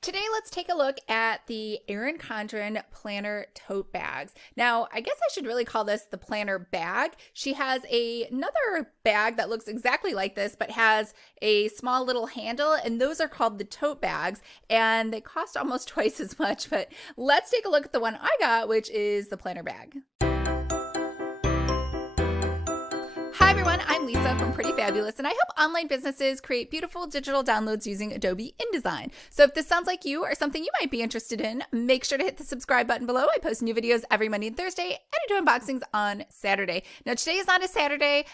Today, let's take a look at the Erin Condren planner tote bags. Now, I guess I should really call this the planner bag. She has another bag that looks exactly like this, but has a small little handle, and those are called the tote bags, and they cost almost twice as much. But let's take a look at the one I got, which is the planner bag. Hi everyone, I'm Lisa from Pretty Fabulous, and I help online businesses create beautiful digital downloads using Adobe InDesign. So if this sounds like you or something you might be interested in, make sure to hit the subscribe button below. I post new videos every Monday and Thursday, and I do unboxings on Saturday. Now today is not a Saturday,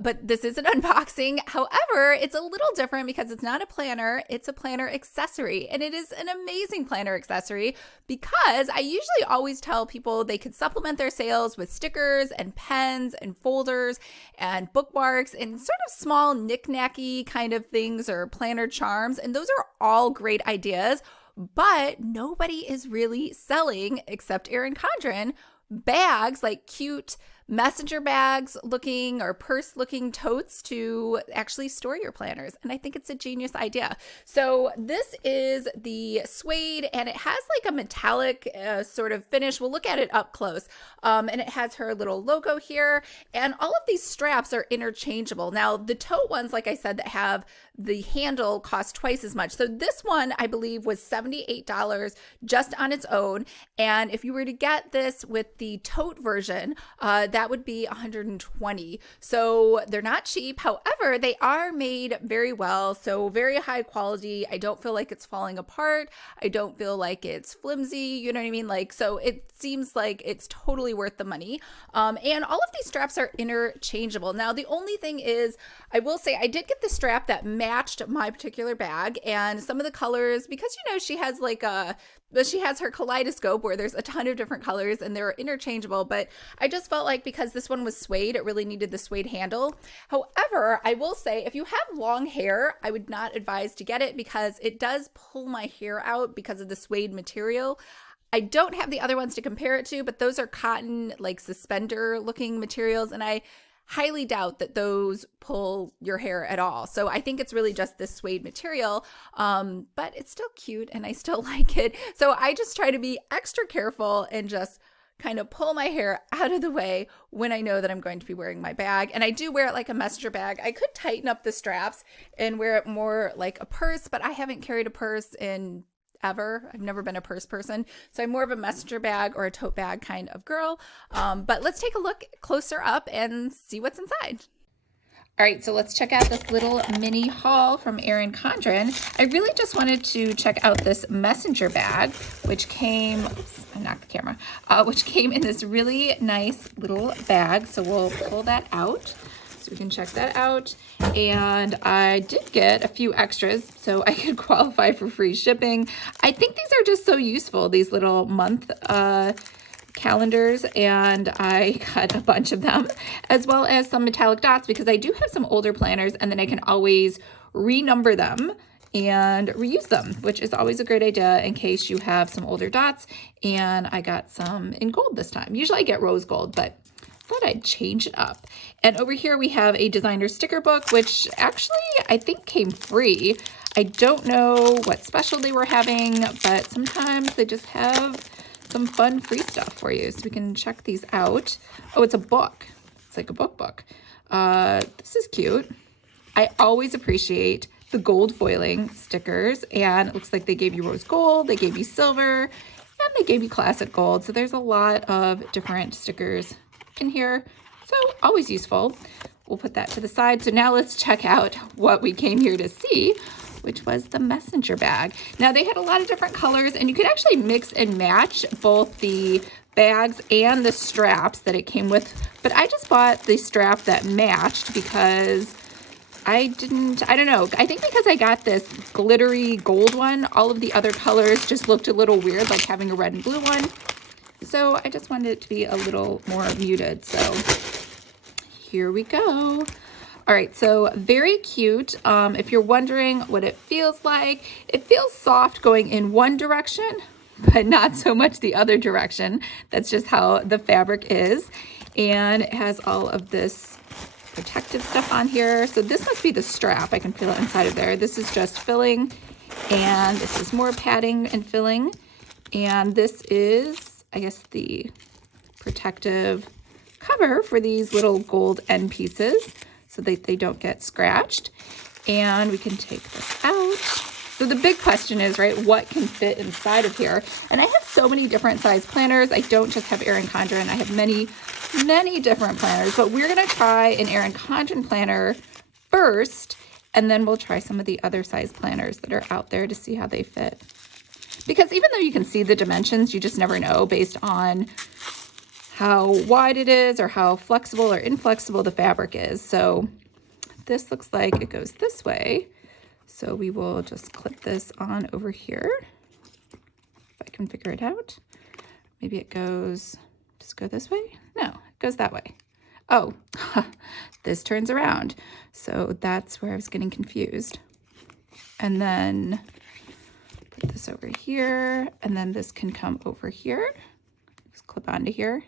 but this is an unboxing. However, it's a little different because it's not a planner, it's a planner accessory, and it is an amazing planner accessory because I usually always tell people they could supplement their sales with stickers and pens and folders and bookmarks and sort of small knick-knacky kind of things or planner charms. And those are all great ideas, but nobody is really selling, except Erin Condren, bags, like cute messenger bags looking or purse looking totes to actually store your planners. And I think it's a genius idea. So this is the suede, and it has like a metallic sort of finish. We'll look at it up close. And it has her little logo here, and all of these straps are interchangeable. Now the tote ones, like I said, that have the handle cost twice as much. So this one I believe was $78 just on its own. And if you were to get this with the tote version, that would be $120. So they're not cheap. However, they are made very well. So very high quality. I don't feel like it's falling apart. I don't feel like it's flimsy. You know what I mean? Like, so it seems like it's totally worth the money. And all of these straps are interchangeable. Now, the only thing is, I will say I did get the strap that matched my particular bag, and some of the colors, because you know she has like she has her kaleidoscope where there's a ton of different colors and they're interchangeable, but I just felt like because this one was suede, it really needed the suede handle. However, I will say if you have long hair, I would not advise to get it because it does pull my hair out because of the suede material. I don't have the other ones to compare it to, but those are cotton, like suspender looking materials, and I highly doubt that those pull your hair at all. So I think it's really just this suede material, but it's still cute and I still like it. So I just try to be extra careful and just kind of pull my hair out of the way when I know that I'm going to be wearing my bag. And I do wear it like a messenger bag. I could tighten up the straps and wear it more like a purse, but I haven't carried a purse in ever. I've never been a purse person. So I'm more of a messenger bag or a tote bag kind of girl. But let's take a look closer up and see what's inside. All right, so let's check out this little mini haul from Erin Condren. I really just wanted to check out this messenger bag, which came, oops, I knocked the camera, which came in this really nice little bag. So we'll pull that out so we can check that out. And I did get a few extras so I could qualify for free shipping. I think these are just so useful, these little month calendars, and I got a bunch of them, as well as some metallic dots because I do have some older planners and then I can always renumber them and reuse them, which is always a great idea in case you have some older dots. And I got some in gold this time. Usually I get rose gold, but thought I'd change it up. And over here we have a designer sticker book, which actually I think came free. I don't know what special they were having, but sometimes they just have some fun free stuff for you. So we can check these out. Oh, it's a book. It's like a book. This is cute. I always appreciate the gold foiling stickers, and it looks like they gave you rose gold, they gave you silver, and they gave you classic gold. So there's a lot of different stickers in here. So always useful. We'll put that to the side. So now let's check out what we came here to see, which was the messenger bag. Now they had a lot of different colors, and you could actually mix and match both the bags and the straps that it came with. But I just bought the strap that matched because I don't know. I think because I got this glittery gold one, all of the other colors just looked a little weird, like having a red and blue one. So I just wanted it to be a little more muted. So here we go. All right, so very cute. If you're wondering what it feels like, it feels soft going in one direction, but not so much the other direction. That's just how the fabric is. And it has all of this protective stuff on here. So this must be the strap. I can feel it inside of there. This is just filling And this is more padding and filling. And this is, I guess, the protective cover for these little gold end pieces so that they don't get scratched. And we can take this out. So the big question is, right, what can fit inside of here? And I have so many different size planners. I don't just have Erin Condren. I have many, many different planners, but we're gonna try an Erin Condren planner first, and then we'll try some of the other size planners that are out there to see how they fit. Because even though you can see the dimensions, you just never know based on how wide it is or how flexible or inflexible the fabric is. So this looks like it goes this way. So we will just clip this on over here, if I can figure it out. Maybe it goes, just go this way? No, it goes that way. Oh, this turns around. So that's where I was getting confused. And then put this over here, and then this can come over here. Just clip onto here.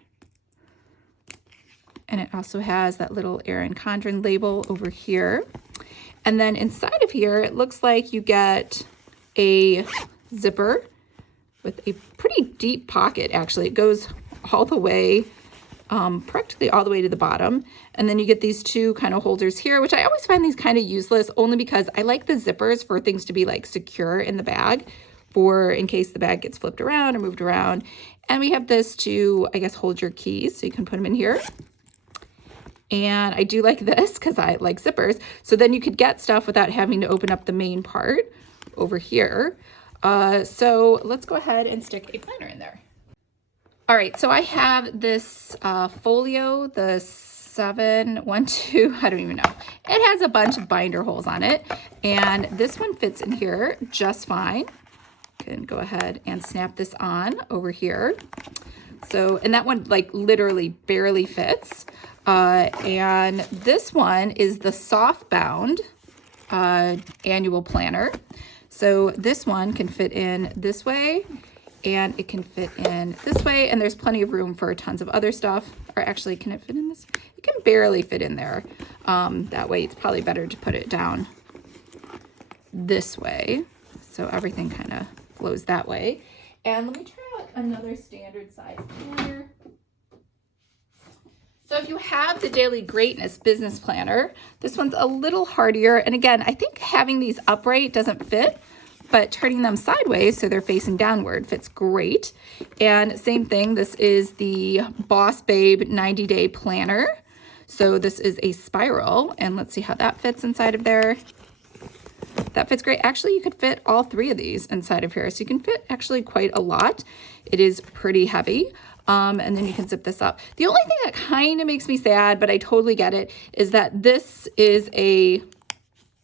And it also has that little Erin Condren label over here. And then inside of here, it looks like you get a zipper with a pretty deep pocket, actually. It goes all the way, practically all the way to the bottom. And then you get these two kind of holders here, which I always find these kind of useless only because I like the zippers for things to be like secure in the bag for in case the bag gets flipped around or moved around. And we have this to, I guess, hold your keys. So you can put them in here. And I do like this because I like zippers. So then you could get stuff without having to open up the main part over here. So let's go ahead and stick a planner in there. All right, so I have this folio, the 712, I don't even know. It has a bunch of binder holes on it. And this one fits in here just fine. Can go ahead and snap this on over here. So, and that one like literally barely fits. And this one is the soft bound annual planner. So this one can fit in this way and it can fit in this way. And there's plenty of room for tons of other stuff. Or actually, can it fit in this? It can barely fit in there. That way it's probably better to put it down this way. So everything kind of flows that way. And let me try out another standard size planner. So if you have the Daily Greatness Business Planner, this one's a little hardier. And again, I think having these upright doesn't fit, but turning them sideways so they're facing downward fits great. And same thing, this is the Boss Babe 90-Day Planner. So this is a spiral, and let's see how that fits inside of there. That fits great. Actually, you could fit all three of these inside of here. So you can fit actually quite a lot. It is pretty heavy. And then you can zip this up. The only thing that kind of makes me sad, but I totally get it, is that this is a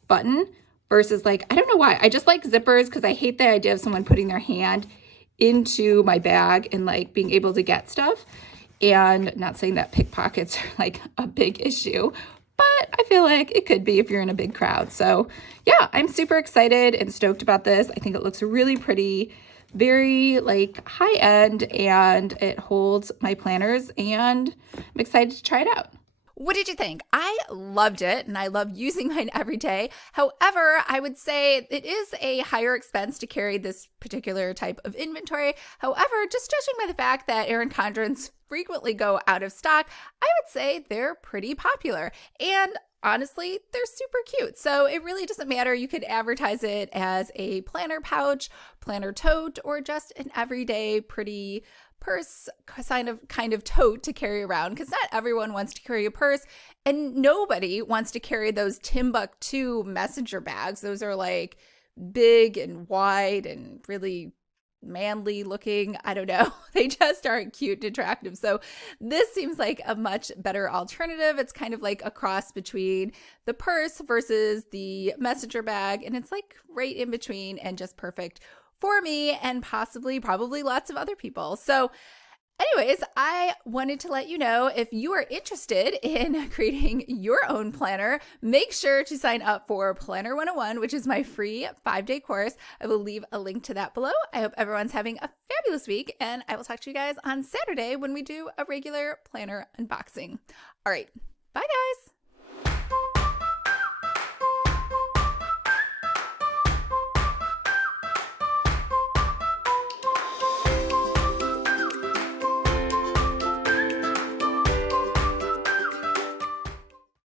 button versus like, I don't know why. I just like zippers because I hate the idea of someone putting their hand into my bag and like being able to get stuff. And not saying that pickpockets are like a big issue, but I feel like it could be if you're in a big crowd. So yeah, I'm super excited and stoked about this. I think it looks really pretty, very like high end, and it holds my planners, and I'm excited to try it out. What did you think? I loved it, and I love using mine every day. However, I would say it is a higher expense to carry this particular type of inventory. However, just judging by the fact that Erin Condren's frequently go out of stock, I would say they're pretty popular. And honestly, they're super cute. So it really doesn't matter. You could advertise it as a planner pouch, planner tote, or just an everyday pretty purse kind of tote to carry around, because not everyone wants to carry a purse, and nobody wants to carry those Timbuktu messenger bags. Those are like big and wide and really manly looking. I don't know. They just aren't cute and attractive. So this seems like a much better alternative. It's kind of like a cross between the purse versus the messenger bag, and it's like right in between and just perfect for me and probably lots of other people. So anyways, I wanted to let you know, if you are interested in creating your own planner, make sure to sign up for Planner 101, which is my free 5-day course. I will leave a link to that below. I hope everyone's having a fabulous week, and I will talk to you guys on Saturday when we do a regular planner unboxing. All right, bye guys.